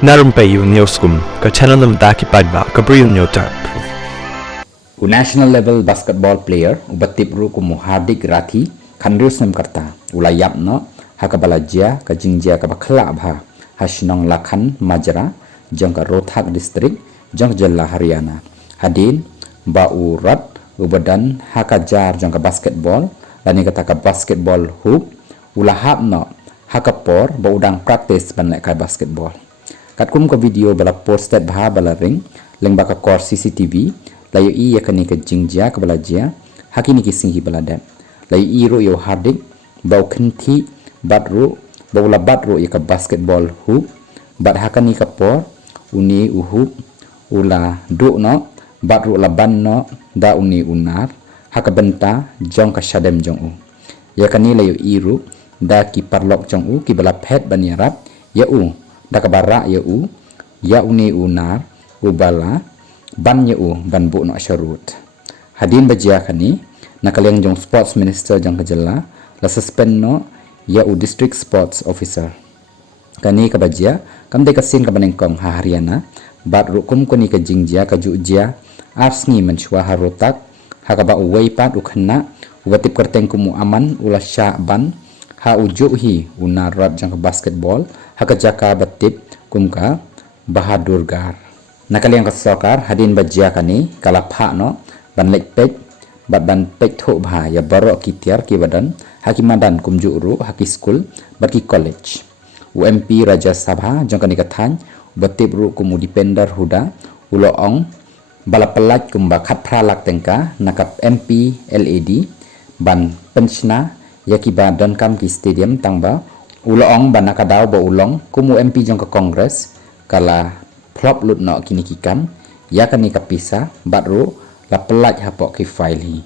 Narum payu neoskum ka chananam daki pagba ka briu neotar. National level basketball player ubatip ru kumu Hardik Rathi khandrus nam karta ulayap no hakabalajia ka jingjia ka bakla bha hasnong lakhan majra jong ka rothak district jong jilla Haryana hadin ba urat ubadan hakajar jong ka basketball lani kata ka basketball hoop ulahap no hakapor ba udang practice ban ka basketball katkum ka video bala posted bha bala ring leng ba ka kor CCTV layu i yakani ka jingjia ka balajia hakini ki singhi baladan layu i ro yo Hardik bau khinthi batru baula batru ya ka basketball hoop bat hakani ka por uni uhup ula du no batru laban no da uni unar hakabenta jong ka shadem jong u yakani layu i ru da ki parlok jong u ki bala phet baniarat ya u da ka bara ya u ya uni unar ubala ban ya u ban bu no sharut hadin bajia kani nakaleng jong sports minister jong kajala la suspend no ya u district sports officer kani ka bajia kamde ka sin ka banengkong ha Haryana bat rukum kuni ka jingjia ka jujia arsngi menchwa harotak hakaba uwei pat ukhna ubatip kerteng kumu aman ula sha ban ha ujuhi unarat jong ka basketball hakajaka batip kumka Bahadur Gar nakaliang ka sokar hadin bajia kani kalapha no ban lekpek bat ban pek tho bha ya baro kitiar ki badan hakimadan kumjuru haki school baki college UMP Raja Sabha jong kani kathan batip ru kumu depender huda uloong bala pelat kumba khat pralak tengka nakap MP LED ban penchna yakiba don kam ki stadium tangba uloong ban nakadaw ba ulong kumu MP jong ka Congress kala plop lut no kini kikan ya kani kapisa batru la pelat hapok ki file hi